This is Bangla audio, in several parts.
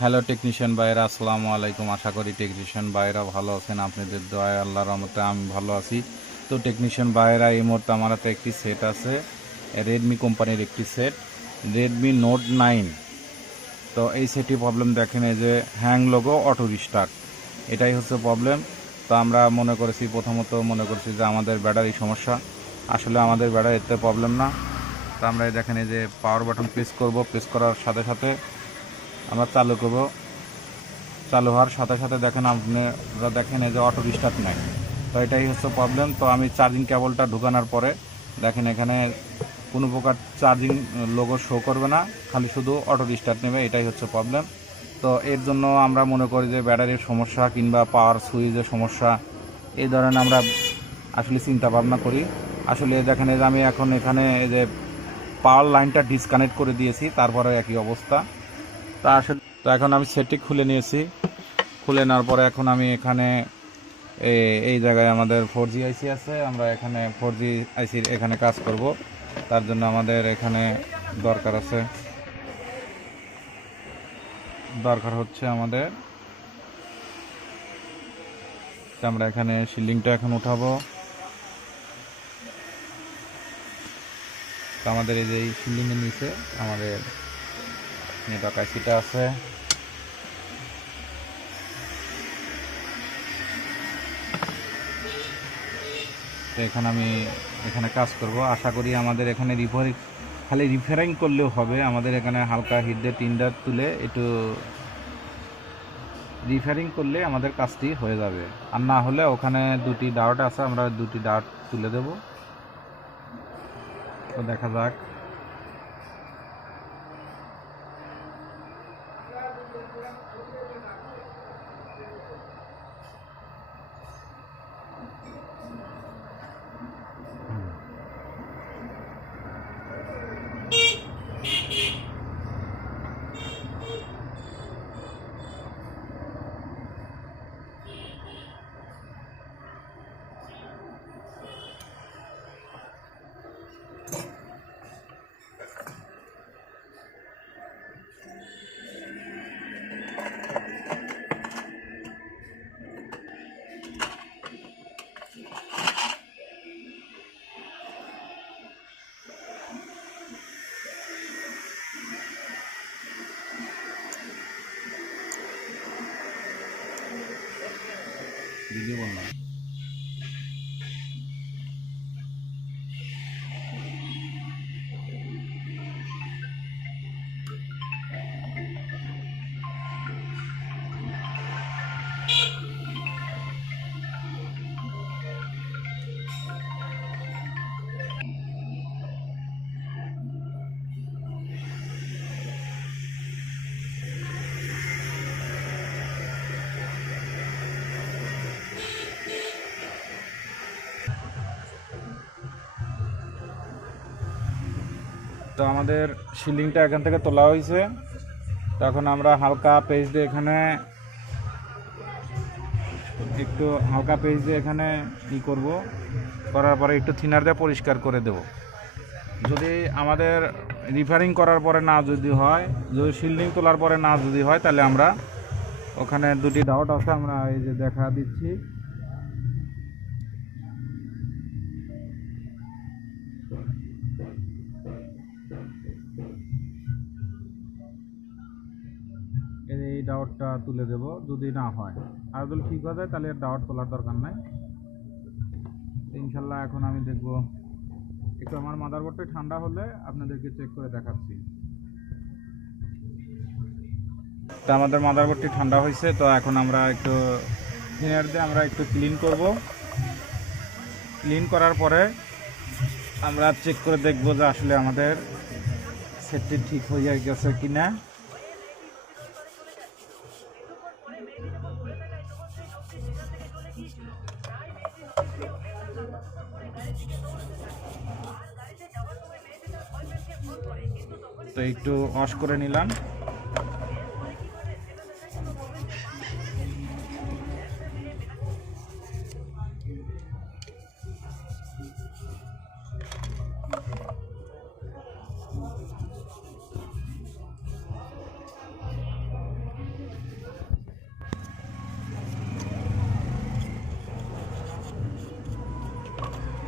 হ্যালো টেকনিশিয়ান ভাইরা, আসসালামু আলাইকুম। আশা করি টেকনিশিয়ান ভাইরা ভালো আছেন। আপনাদের দয়ায় আল্লাহর রহমতে আমি ভালো আছি। তো টেকনিশিয়ান ভাইরা, এই মুহূর্তে আমার হাতে একটি সেট আছে, রেডমি কোম্পানির একটি সেট, রেডমি নোট 9। তো এই সেটটি প্রবলেম দেখেন, এই যে হ্যাং লোগো, অটো রিস্টার্ট, এটাই হচ্ছে প্রবলেম। তো আমরা প্রথমত মনে করছি যে আমাদের ব্যাটারি সমস্যা। আসলে আমাদের ব্যাটারিতে প্রবলেম না। তো আমরা দেখেন, এই যে পাওয়ার বাটন প্রেস করব, প্রেস করার সাথে সাথে আমরা চালু করব। চালু হওয়ার সাথে সাথে দেখেন, আপনারা দেখেন এই যে অটো রিস্টার্ট নেয়। তো এটাই হচ্ছে প্রবলেম। তো আমি চার্জিং কেবলটা ঢুকানোর পরে দেখেন এখানে কোনো প্রকার চার্জিং লোগো শো করবে না, খালি শুধু অটো রিস্টার্ট নেবে। এটাই হচ্ছে প্রবলেম। তো এর জন্য আমরা মনে করি যে ব্যাটারির সমস্যা কিংবা পাওয়ার সুইচের সমস্যা, এই ধরনের আমরা আসলে চিন্তা ভাবনা করি। আসলে দেখেন, এই যে আমি এখন এখানে এই যে পাওয়ার লাইনটা ডিসকানেক্ট করে দিয়েছি, তারপরে একই অবস্থা। তো এখন আমি সেটটি খুলে নিয়েছি। খুলে নেওয়ার পরে এখন আমি এখানে এই জায়গায় আমাদের 4G আইসি আছে, আমরা এখানে 4G আইসির এখানে কাজ করব। তার জন্য আমাদের এখানে দরকার হচ্ছে আমাদের, আমরা এখানে শিল্ডিংটা এখন উঠাবো। তো আমাদের এই যে শিল্ডিংয়ের নিচে আমাদের নেটওয়ার্ক আইসিটা আছে। তো আমি এখানে কাজ করব। আশা করি আমাদের এখানে খালি রিফারিং করলেও হবে। আমাদের এখানে হালকা হিটদের টিন্ডার তুলে একটু রিফারিং করলে আমাদের কাজটি হয়ে যাবে। আর না হলে ওখানে দুটি ডাউট আছে, আমরা দুটি ডাউট তুলে দেব। তো দেখা যাক। দিদি বললাম, তো আমাদের শিলিংটা এখান থেকে তোলা হয়েছে। তখন আমরা হালকা পেজ দিয়ে এখানে করব। করার পরে একটু থিনার দিয়ে পরিষ্কার করে দেব। যদি আমাদের রিফারিং করার পরে না যদি হয়, যদি শিল্ডিং তোলার পরে না যদি হয়, তাহলে আমরা ওখানে দুটি ডাউট আছে, আমরা এই যে দেখা দিচ্ছি। এই ডাউটটা তুলে দেব যদি না হয়। আর যদি ঠিক হয়ে যায় তাহলে ডাউট তোলার দরকার নাই ইনশাল্লাহ। এখন আমি দেখব, একটু আমার মাদারবোর্ডটা ঠান্ডা হলে আপনাদেরকে চেক করে দেখাচ্ছি। তো আমাদের মাদারবোর্ডটি ঠান্ডা হয়েছে। তো এখন আমরা একটু ক্লিনার দিয়ে আমরা একটু ক্লিন করব। ক্লিন করার পরে আমরা চেক করে দেখব যে আসলে আমাদের সেটটি ঠিক হয়ে গেছে কিনা। তো একটু ওয়াশ করে নিলাম।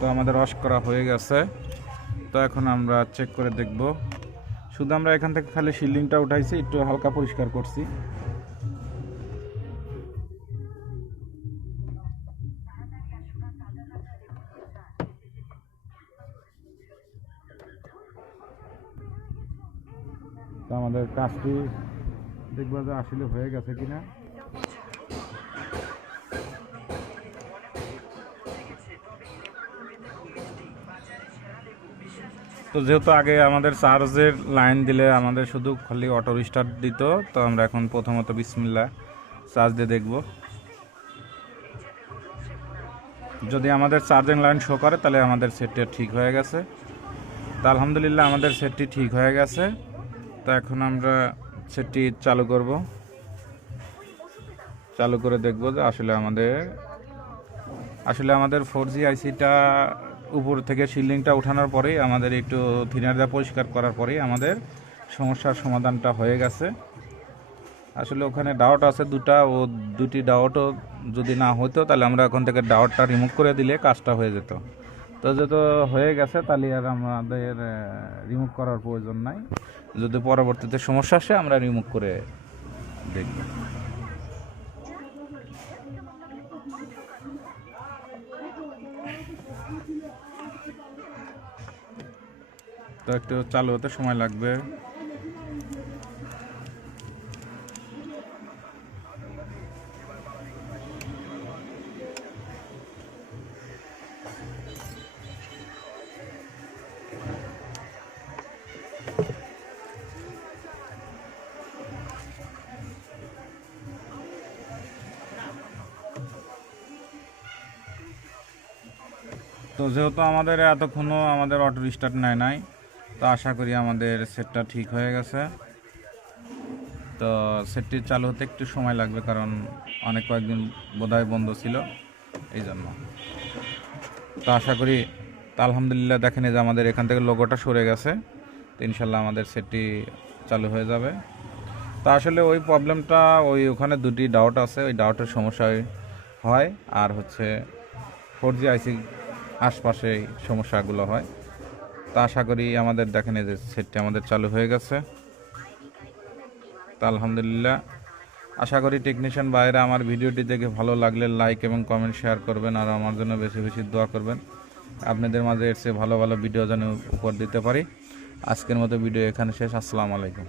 তো আমাদের ওয়াশ করা হয়ে গেছে। তো এখন আমরা চেক করে দেখব। শুধু আমরা এখান থেকে খালি শিল্ডিংটা উঠাইছি, একটু হালকা পরিষ্কার করছি। তো আমাদের কাজটি দেখবো যে আসলে হয়ে গেছে কিনা। তো যেহেতু আগে আমাদের চার্জের লাইন দিলে আমাদের শুধু খালি অটো রিস্টার্ট দিত, তো আমরা এখন প্রথমত বিসমিল্লাহ চার্জ দিয়ে দেখব। যদি আমাদের চার্জিং লাইন শো করে তাহলে আমাদের সেটটি ঠিক হয়ে গেছে। তো আলহামদুলিল্লাহ আমাদের সেটটি ঠিক হয়ে গেছে। তো এখন আমরা সেটটি চালু করব। চালু করে দেখব যে আসলে আমাদের 4G আইসিটা উপর থেকে শিল্ডিংটা উঠানোর পরেই আমাদের একটু থিনার দিয়ে পরিষ্কার করার পরেই আমাদের সমস্যার সমাধানটা হয়ে গেছে। আসলে ওখানে ডাউট আছে দুটা, ও দুটি ডাউটও যদি না হতো তাহলে আমরা ওখান থেকে ডাউটটা রিমুভ করে দিলে কাজটা হয়ে যেত। তো যেহেতু হয়ে গেছে তাহলে আর আমাদের রিমুভ করার প্রয়োজন নাই। যদি পরবর্তীতে সমস্যা আসে আমরা রিমুভ করে দেখব। তো একটু চালু হতে সময় লাগবে। তো যেহেতু আমাদের এতক্ষণও আমাদের অটো রিস্টার্ট নেয় নাই, তো আশা করি আমাদের সেটটা ঠিক হয়ে গেছে। তো সেটটি চালু হতে একটু সময় লাগবে, কারণ অনেক কয়েকদিন বোধহয় বন্ধ ছিল এই জন্য। তো আশা করি, তা আলহামদুলিল্লাহ দেখেন যে আমাদের এখান থেকে লোগোটা সরে গেছে। তো ইনশাল্লাহ আমাদের সেটটি চালু হয়ে যাবে। তো আসলে ওই প্রবলেমটা ওখানে দুটি ডাউট আছে, ওই ডাউটের সমস্যা হয়, আর হচ্ছে 4G আইসি আশপাশে এই সমস্যাগুলো হয়। তা আশা করি আমাদের দেখেন যে সেটটি আমাদের চালু হয়ে গেছে। তা আলহামদুলিল্লাহ আশা করি টেকনিশিয়ান ভাইরা আমার ভিডিওটি দেখে ভালো লাগলে লাইক এবং কমেন্ট শেয়ার করবেন, আর আমার জন্য বেশি বেশি দোয়া করবেন। আপনাদের মাঝে এর চেয়ে ভালো ভালো ভিডিও যেন উপহার দিতে পারি। আজকের মতো ভিডিও এখানে শেষ। আসসালামু আলাইকুম।